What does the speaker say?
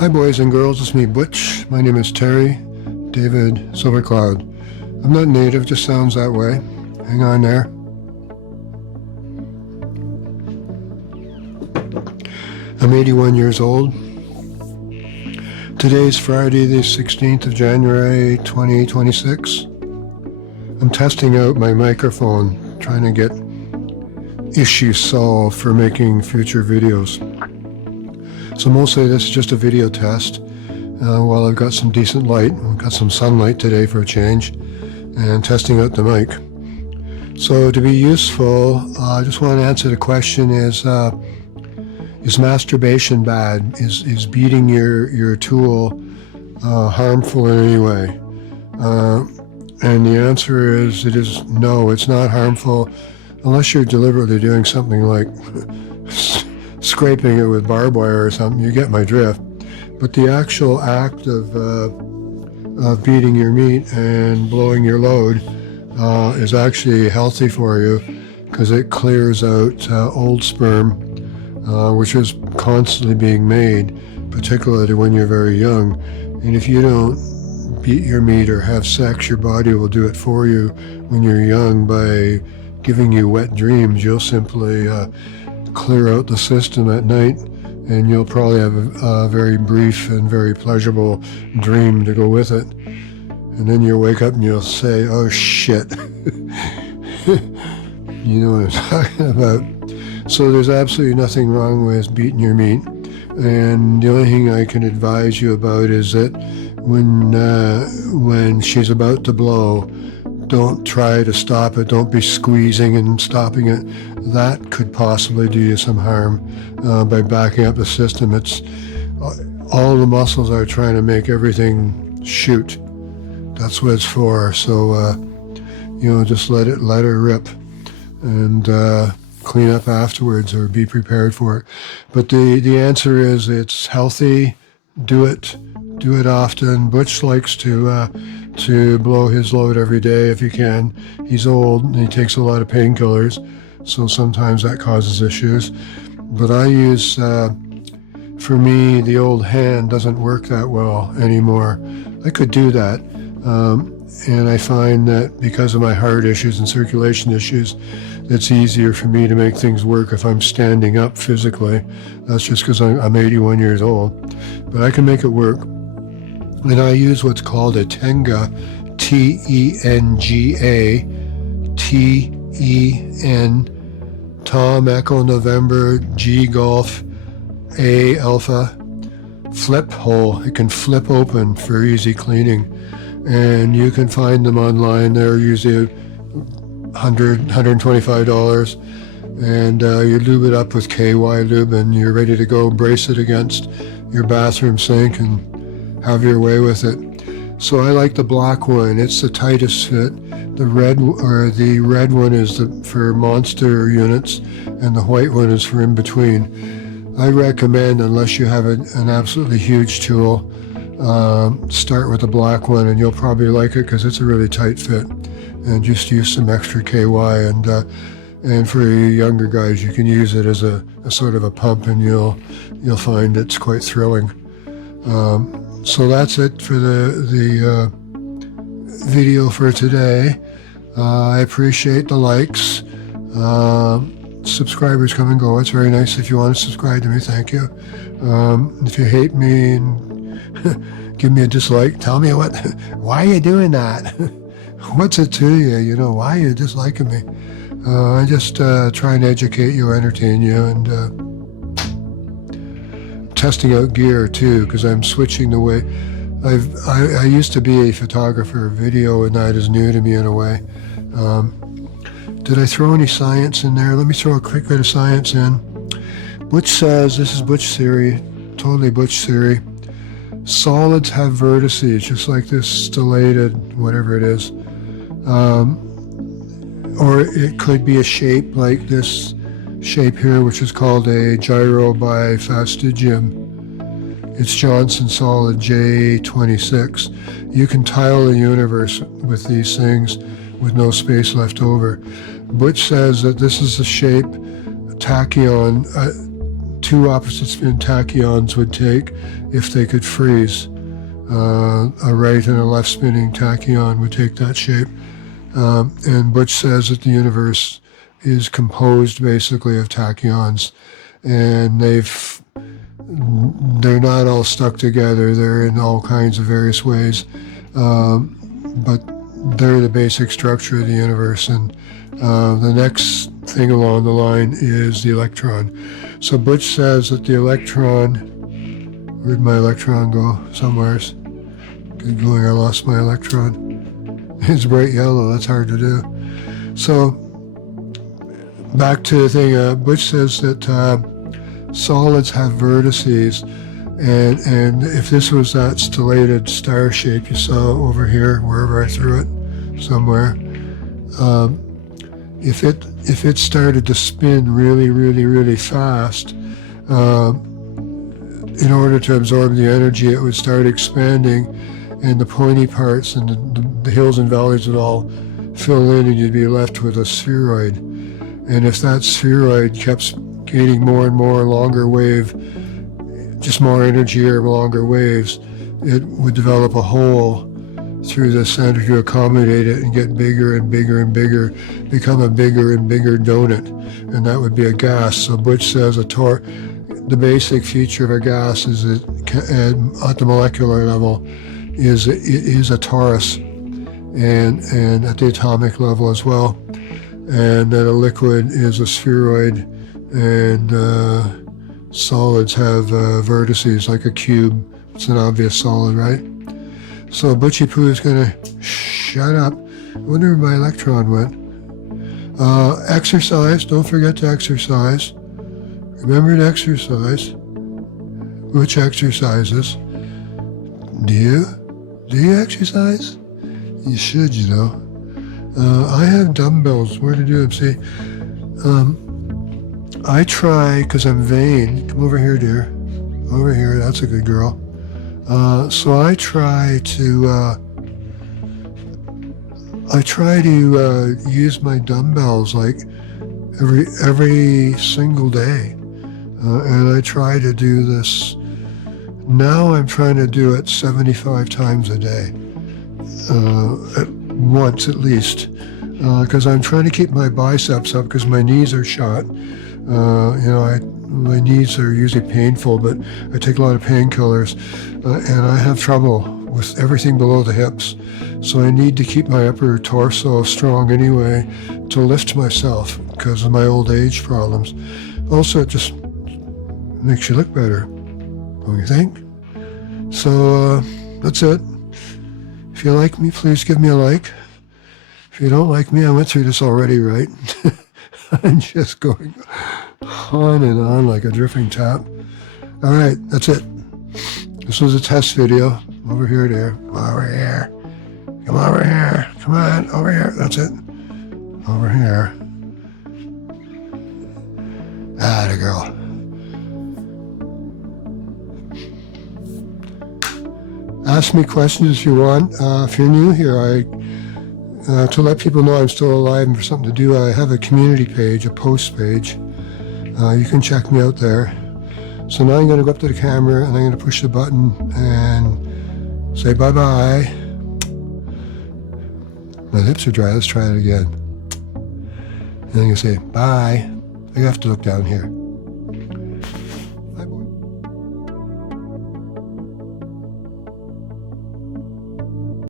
Hi boys and girls, it's me Butch. My name is Terry, David Silvercloud. I'm not native, just sounds that way. Hang on there. I'm 81 years old. Today's Friday the 16th of January 2026. I'm testing out my microphone, trying to get issues solved for making future videos. So mostly this is just a video test while I've got some decent light. I've got some sunlight today for a change and testing out the mic. So to be useful, I just want to answer the question is masturbation bad? Is beating your tool harmful in any way? And the answer is it is no, it's not harmful unless you're deliberately doing something like scraping it with barbed wire or something. You get my drift. But the actual act of beating your meat and blowing your load is actually healthy for you because it clears out old sperm, which is constantly being made, particularly when you're very young. And if you don't beat your meat or have sex, your body will do it for you when you're young by giving you wet dreams. You'll simply clear out the system at night, and you'll probably have a very brief and very pleasurable dream to go with it. And then you'll wake up and you'll say, oh shit. You know what I'm talking about. So there's absolutely nothing wrong with beating your meat. And the only thing I can advise you about is that when she's about to blow, don't try to stop it. Don't be squeezing and stopping it. That could possibly do you some harm by backing up the system. It's all the muscles are trying to make everything shoot. That's what it's for. So just let her rip and clean up afterwards or be prepared for it. But the answer is it's healthy. Do it often. Butch likes to blow his load every day if he can. He's old and he takes a lot of painkillers, so sometimes that causes issues. But I use, for me, the old hand doesn't work that well anymore. I could do that, and I find that because of my heart issues and circulation issues, it's easier for me to make things work if I'm standing up physically. That's just because I'm 81 years old, but I can make it work. And I use what's called a Tenga, T-E-N-G-A, T-E-N, Tom, Echo, November, G, Golf, A, Alpha, flip hole. It can flip open for easy cleaning. And you can find them online. They're usually $100, $125. And you lube it up with KY lube and you're ready to go. Brace it against your bathroom sink and have your way with it. So I like the black one. It's the tightest fit. The red one is for monster units, and the white one is for in between. I recommend, unless you have an absolutely huge tool, start with the black one, and you'll probably like it because it's a really tight fit. And just use some extra KY, and for younger guys, you can use it as a sort of a pump, and you'll find it's quite thrilling. So that's it for the video for today. I appreciate the likes. Subscribers come and go. It's very nice if you want to subscribe to me. Thank you. If you hate me and give me a dislike, tell me why are you doing that? What's it to you? Why are you disliking me? I just try and educate you, entertain you, and testing out gear too, because I'm switching the way. I used to be a photographer. Video and that is new to me in a way. Did I throw any science in there? Let me throw a quick bit of science in. Butch says, this is Butch theory, totally Butch theory. Solids have vertices, just like this stellated, whatever it is. Or it could be a shape like this shape here, which is called a gyrobifastigium. It's Johnson solid J26. You can tile the universe with these things with no space left over. Butch says that this is the shape tachyon two opposite spin tachyons would take if they could freeze. A right and a left spinning tachyon would take that shape. And Butch says that the universe is composed basically of tachyons, and they're not all stuck together. They're in all kinds of various ways, but they're the basic structure of the universe. And the next thing along the line is the electron. So Butch says that the electron, where'd my electron go? Somewheres. Good going, I lost my electron. It's bright yellow, that's hard to do. So back to the thing, Butch says that solids have vertices, and if this was that stellated star shape you saw over here, wherever I threw it, somewhere, if it started to spin really, really, really fast, in order to absorb the energy, it would start expanding, and the pointy parts and the hills and valleys would all fill in, and you'd be left with a spheroid. And if that spheroid kept gaining more and more longer wave, just more energy or longer waves, it would develop a hole through the center to accommodate it and get bigger and bigger and bigger, become a bigger and bigger donut, and that would be a gas. So Butch says the basic feature of a gas is that at the molecular level is a torus, and at the atomic level as well, and that a liquid is a spheroid, and solids have vertices like a cube. It's an obvious solid, right? So Butchie Poo is going to shut up. I wonder where my electron went. Exercise. Don't forget to exercise. Remember to exercise. Which exercises? Do you exercise? You should, you know. I have dumbbells. Where to do them? See, I try, because I'm vain. Come over here, dear. Over here. That's a good girl. So I try to use my dumbbells like every single day, and I try to do this. Now I'm trying to do it 75 times a day, once at least, because I'm trying to keep my biceps up because my knees are shot. My knees are usually painful, but I take a lot of painkillers, and I have trouble with everything below the hips. So I need to keep my upper torso strong anyway to lift myself because of my old age problems. Also, it just makes you look better, don't you think? So that's it. If you like me, please give me a like. If you don't like me, I went through this already, right? I'm just going on and on like a drifting tap. All right, that's it. This was a test video. Over here, dear. Come over here. Come over here. Come on, over here. That's it. Over here. Atta girl. Ask me questions if you want. If you're new here, to let people know I'm still alive and for something to do, I have a community page, a post page. You can check me out there. So now I'm going to go up to the camera and I'm going to push the button and say bye-bye. My lips are dry. Let's try it again. And I'm going to say bye. I have to look down here.